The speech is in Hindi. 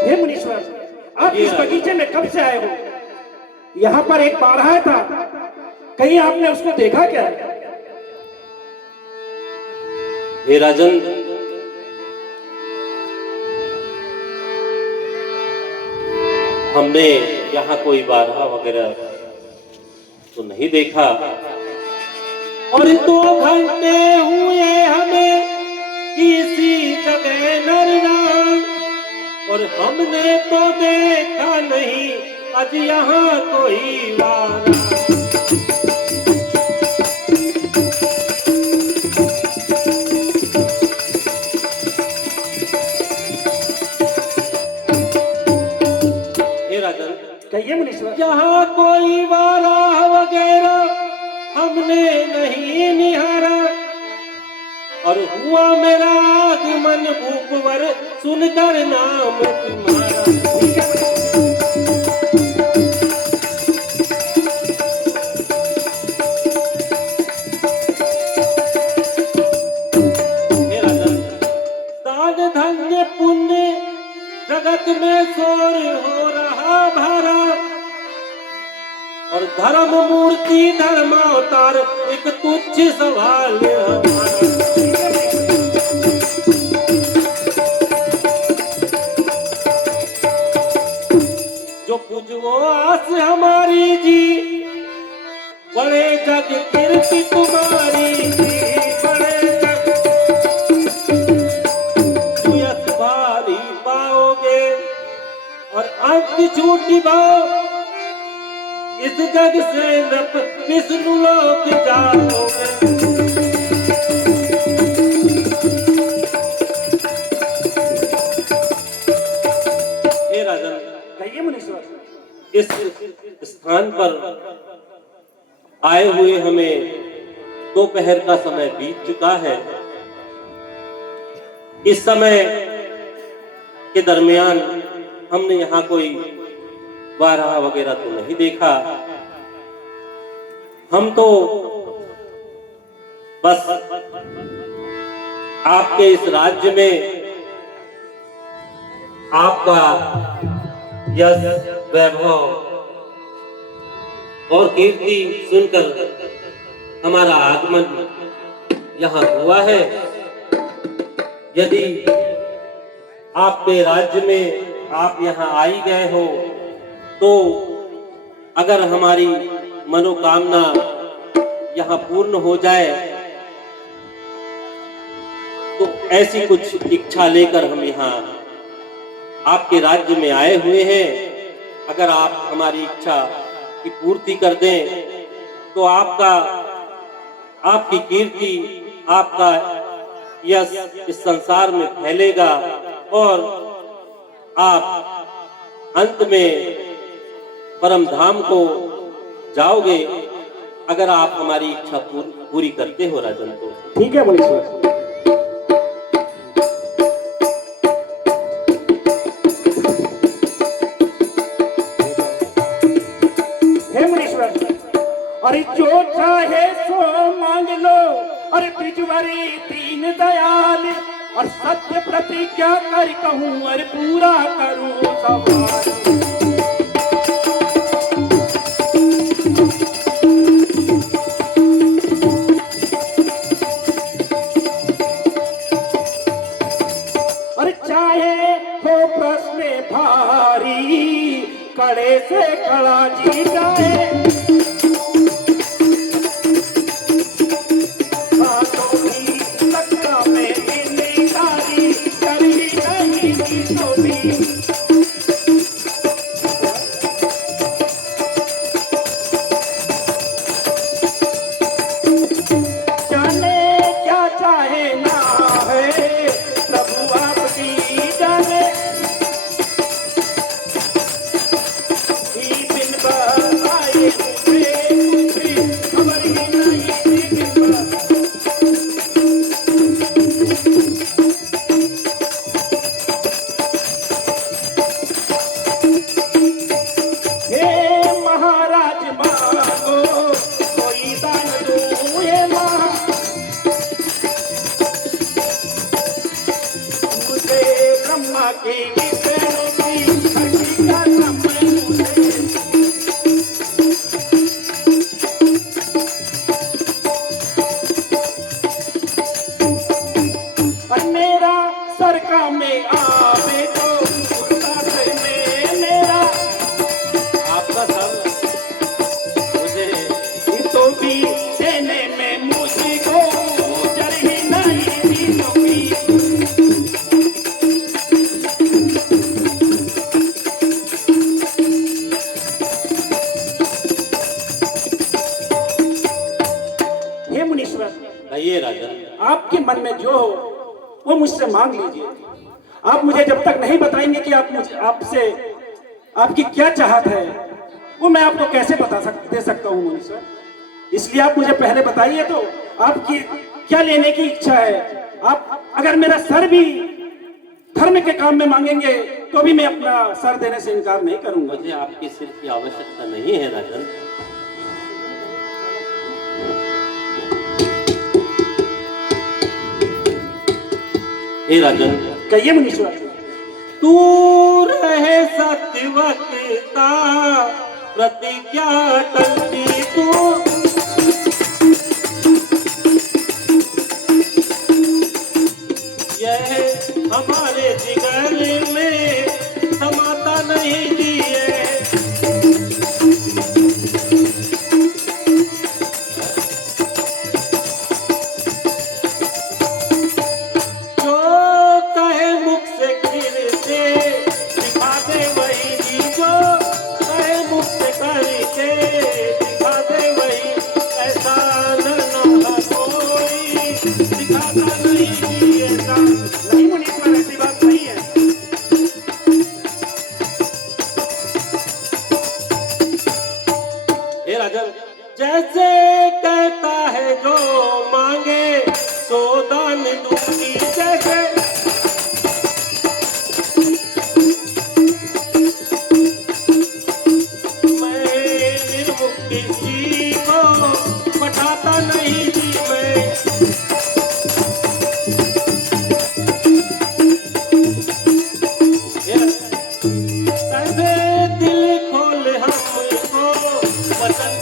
हे मुनीश्वर, आप इस बगीचे में कब से आए हो? यहाँ पर एक बारहा था, कहीं आपने उसको देखा क्या? हे राजन, हमने यहाँ कोई बारहा वगैरह तो नहीं देखा, और 2 घंटे हुए हमें किसी जगह नरनाम, और हमने तो देखा नहीं आज यहाँ कोई वारा। कहिए मुनीश्वर। यहाँ कोई वारा वगैरह हमने नहीं निहारा, और हुआ मेरा आगमन ऊपर सुनकर नाम तुम्हारा। दान धन्य पुण्य जगत में शोर हो रहा भरा, और धर्म मूर्ति धर्मावतार एक तुच्छ सवाल हमारा। जो पूजो आस हमारी जी, बड़े जग कीर्ति तुम्हारी जी, बड़े जग यश भारी पाओगे, और अंत झूठी भाव इस जग से नप विष्णु लोक जाओगे। हे राजन, कहिए मुनीश्वर। इस स्थान पर आए हुए हमें दोपहर का समय बीत चुका है। इस समय के दरमियान हमने यहाँ कोई बारहा वगैरह तो नहीं देखा। हम तो बस आपके इस राज्य में आपका यश वैभव और कीर्ति सुनकर हमारा आगमन यहाँ हुआ है। यदि आपके राज्य में आप यहाँ आई गए हो, तो अगर हमारी मनोकामना यहाँ पूर्ण हो जाए, तो ऐसी कुछ इच्छा लेकर हम यहाँ आपके राज्य में आए हुए हैं। अगर आप हमारी इच्छा की पूर्ति कर दें, तो आपकी कीर्ति, आपका यश इस संसार में फैलेगा, और आप अंत में परम धाम को जाओगे, अगर आप हमारी इच्छा पूरी करते हो राजन। तो ठीक है मुनीश्वर। हे मुनीश्वर, अरे जो चाहे सो मांग लो, अरे ब्रिजवरी दीन दयाल, और सत्य प्रतिज्ञा कर कहूँ, अरे पूरा करूँ सवाल। भारी कड़े से खड़ा जी जाए, हाथों की लक्का में निकारी करी नहीं की सोनी। जाने क्या चाहे ना है प्रभु आपकी जाने, Yeah. ब्रह्मा की विष्णु की सखी का समय मुझे। और मेरा सरका में आवे तो फुर्सत में मेरा आपका सर मुझे तो भी देने में मुझको जर ही नहीं चीजों की। हे मुनीश्वर, कहिए राजन। आपके मन में जो हो वो मुझसे मांग लीजिए। आप मुझे जब तक नहीं बताएंगे कि आप मुझे आपसे आपकी क्या चाहत है, वो मैं आपको कैसे दे सकता हूँ मुनीश्वर। इसलिए आप मुझे पहले बताइए तो आपकी क्या लेने की इच्छा है। आप अगर मेरा सर भी धर्म के काम में मांगेंगे तो भी मैं अपना सर देने से इनकार नहीं करूंगा। मुझे आपके सिर की आवश्यकता नहीं है राजन। हे राजन, कहिए मुनीश्वर। तू रहे सत्यवक्ता प्रतिज्ञा करती तू, यह हमारे जिगर में समाता नहीं दिए। जो कहे मुख से गिरते दिखा दे वही जी, जो कहे मुख से करके दिखा दे वही, ऐसा न कोई दिखाता नहीं जी ऐसा। नहीं मुनीश्वर, ऐसी बात नहीं है। हे राजन, जैसे कहता है जो मांगे